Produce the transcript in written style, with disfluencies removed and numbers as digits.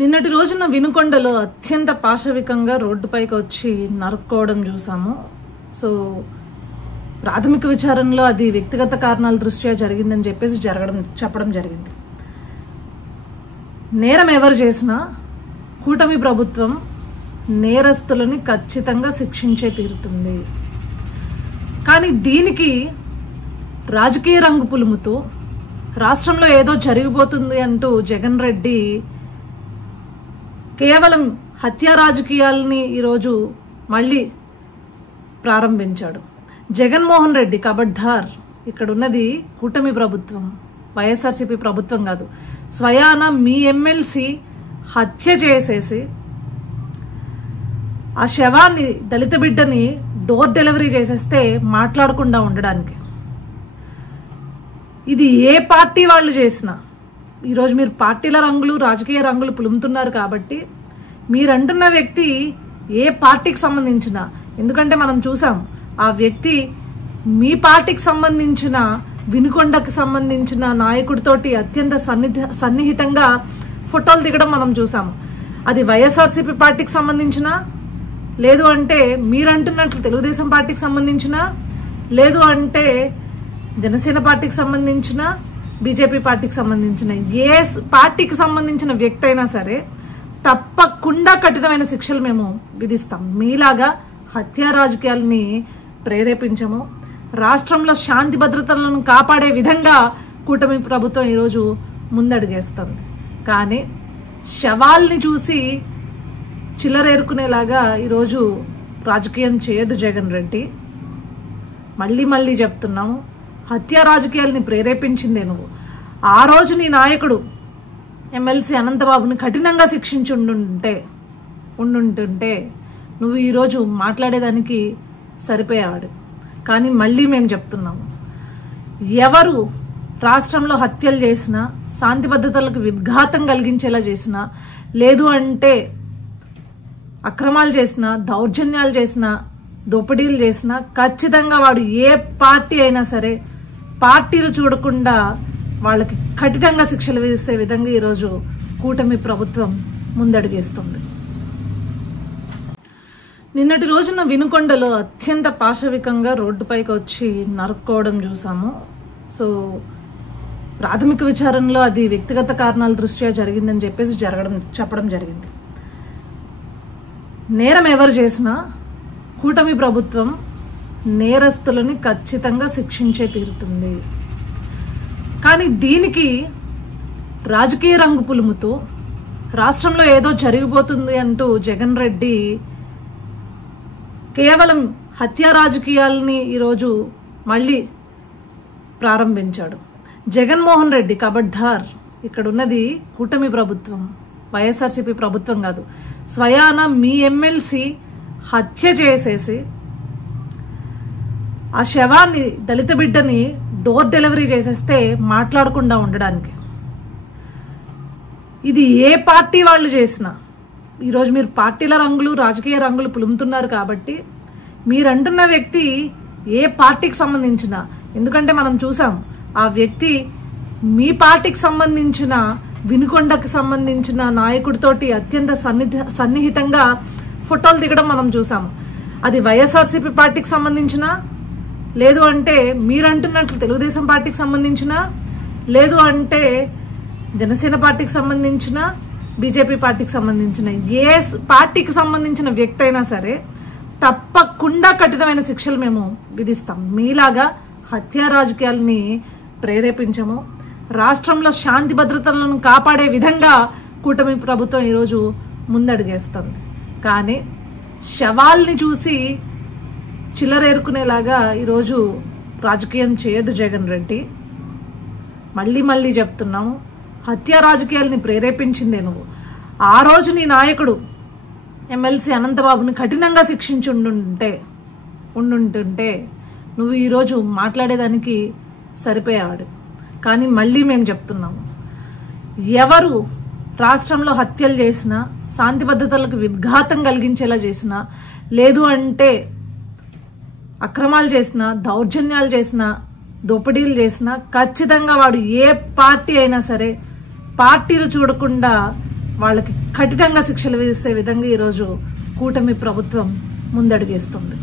నిన్నటి రోజున వినుకొండలో అత్యంత పాశవికంగా రోడ్డుపైకి వచ్చి నరుక్కోవడం చూసాము. సో ప్రాథమిక విచారణలో అది వ్యక్తిగత కారణాల దృష్ట్యా జరిగిందని చెప్పడం జరిగింది. నేరం ఎవరు చేసినా కూటమి ప్రభుత్వం నేరస్తులని ఖచ్చితంగా శిక్షించే తీరుతుంది. కానీ దీనికి రాజకీయ రంగు పులుముతూ రాష్ట్రంలో ఏదో జరిగిపోతుంది అంటూ జగన్ రెడ్డి కేవలం హత్యా రాజకీయాలని ఈరోజు మళ్ళీ ప్రారంభించాడు. జగన్మోహన్ రెడ్డి కబడ్దార్, ఇక్కడ ఉన్నది కూటమి ప్రభుత్వం, వైఎస్ఆర్సీపీ ప్రభుత్వం కాదు. స్వయాన మీ ఎమ్మెల్సీ హత్య చేసేసి ఆ శవాన్ని, దళిత బిడ్డని డోర్ డెలివరీ చేసేస్తే మాట్లాడకుండా ఉండడానికి. ఇది ఏ పార్టీ వాళ్ళు చేసినా, ఈరోజు మీరు పార్టీల రంగులు, రాజకీయ రంగులు పులుముతున్నారు కాబట్టి మీరంటున్న వ్యక్తి ఏ పార్టీకి సంబంధించిన, ఎందుకంటే మనం చూసాం ఆ వ్యక్తి మీ పార్టీకి సంబంధించిన, వినుకొండకు సంబంధించిన నాయకుడితోటి అత్యంత సన్నిహితంగా ఫోటోలు దిగడం మనం చూసాము. అది వైఎస్ఆర్సీపీ పార్టీకి సంబంధించిన, లేదు అంటే మీరంటున్నట్లు తెలుగుదేశం పార్టీకి సంబంధించిన, లేదు అంటే జనసేన పార్టీకి సంబంధించిన, బీజేపీ పార్టీకి సంబంధించిన, ఏ పార్టీకి సంబంధించిన వ్యక్తి అయినా సరే తప్పకుండా కఠినమైన శిక్షలు మేము విధిస్తాం. మీలాగా హత్యా రాజకీయాలని ప్రేరేపించము. రాష్ట్రంలో శాంతి భద్రతలను కాపాడే విధంగా కూటమి ప్రభుత్వం ఈరోజు ముందడుగేస్తుంది. కానీ శవాల్ని చూసి చిల్లరేరుకునేలాగా ఈరోజు రాజకీయం చేయదు జగన్ రెడ్డి. మళ్ళీ చెప్తున్నాము, హత్యా రాజకీయాలని ప్రేరేపించిందే నువ్వు. ఆ రోజు నీ నాయకుడు ఎమ్మెల్సీ అనంతబాబుని కఠినంగా శిక్షించుంటుంటే నువ్వు ఈరోజు మాట్లాడేదానికి సరిపోయేవాడు. కానీ మళ్ళీ మేము చెప్తున్నాము, ఎవరు రాష్ట్రంలో హత్యలు చేసినా, శాంతి భద్రతలకు విఘాతం కలిగించేలా చేసినా, లేదు అంటే అక్రమాలు చేసినా, దౌర్జన్యాలు చేసినా, దోపిడీలు చేసినా ఖచ్చితంగా వాడు ఏ పార్టీ అయినా సరే పార్టీలు చూడకుండా వాళ్ళకి కఠినంగా శిక్షలు విధిస్తే విధంగా ఈరోజు కూటమి ప్రభుత్వం ముందడుగేస్తుంది. నిన్నటి రోజున వినుకొండలో అత్యంత పాశవికంగా రోడ్డుపైకి వచ్చి నరుక్కోవడం చూసాము. సో ప్రాథమిక విచారణలో అది వ్యక్తిగత కారణాల దృష్ట్యా జరిగిందని చెప్పడం జరిగింది. నేరం ఎవరు చేసినా కూటమి ప్రభుత్వం నేరస్తులని ఖచ్చితంగా శిక్షించే తీరుతుంది. కానీ దీనికి రాజకీయ రంగు పులుముతూ రాష్ట్రంలో ఏదో జరిగిపోతుంది అంటూ జగన్ రెడ్డి కేవలం హత్యా రాజకీయాలని ఈరోజు మళ్ళీ ప్రారంభించాడు. జగన్మోహన్ రెడ్డి కబడ్దార్, ఇక్కడ ఉన్నది కూటమి ప్రభుత్వం, వైఎస్ఆర్సీపీ ప్రభుత్వం కాదు. స్వయాన మీ ఎమ్మెల్సీ హత్య చేసేసి ఆ శవాన్ని, దళిత బిడ్డని డోర్ డెలివరీ చేసేస్తే మాట్లాడకుండా ఉండడానికి. ఇది ఏ పార్టీ వాళ్ళు చేసినా, ఈరోజు మీరు పార్టీల రంగులు, రాజకీయ రంగులు పులుముతున్నారు కాబట్టి మీరంటున్న వ్యక్తి ఏ పార్టీకి సంబంధించిన, ఎందుకంటే మనం చూసాం ఆ వ్యక్తి మీ పార్టీకి సంబంధించిన, వినుకొండకు సంబంధించిన నాయకుడితోటి అత్యంత సన్నిహితంగా ఫోటోలు దిగడం మనం చూసాము. అది వైఎస్ఆర్సీపీ పార్టీకి సంబంధించిన, లేదు అంటే మీరంటున్నట్లు తెలుగుదేశం పార్టీకి సంబంధించిన, లేదు అంటే జనసేన పార్టీకి సంబంధించిన, బీజేపీ పార్టీకి సంబంధించిన, ఏ పార్టీకి సంబంధించిన వ్యక్తి అయినా సరే తప్పకుండా కఠినమైన శిక్షలు మేము విధిస్తాం. మీలాగా హత్యా రాజకీయాలని ప్రేరేపించము. రాష్ట్రంలో శాంతి భద్రతలను కాపాడే విధంగా కూటమి ప్రభుత్వం ఈరోజు ముందడుగేస్తుంది. కానీ శవాల్ని చూసి చిల్లరేరుకునేలాగా ఈరోజు రాజకీయం చేయదు జగన్ రెడ్డి. మళ్ళీ చెప్తున్నాము, హత్యా రాజకీయాలని ప్రేరేపించిందే నువ్వు. ఆ రోజు నీ నాయకుడు ఎమ్మెల్సీ అనంతబాబుని కఠినంగా శిక్షించుంటుంటే నువ్వు ఈరోజు మాట్లాడేదానికి సరిపోయేవాడు. కానీ మళ్ళీ మేము చెప్తున్నాము, ఎవరు రాష్ట్రంలో హత్యలు చేసినా, శాంతి భద్రతలకు విఘాతం కలిగించేలా చేసినా, లేదు అంటే అక్రమాలు చేసినా, దౌర్జన్యాలు చేసినా, దోపిడీలు చేసినా ఖచ్చితంగా వాడు ఏ పార్టీ అయినా సరే పార్టీలు చూడకుండా వాళ్ళకి కఠినంగా శిక్షలు వేసే విధంగా ఈరోజు కూటమి ప్రభుత్వం ముందడుగేస్తుంది.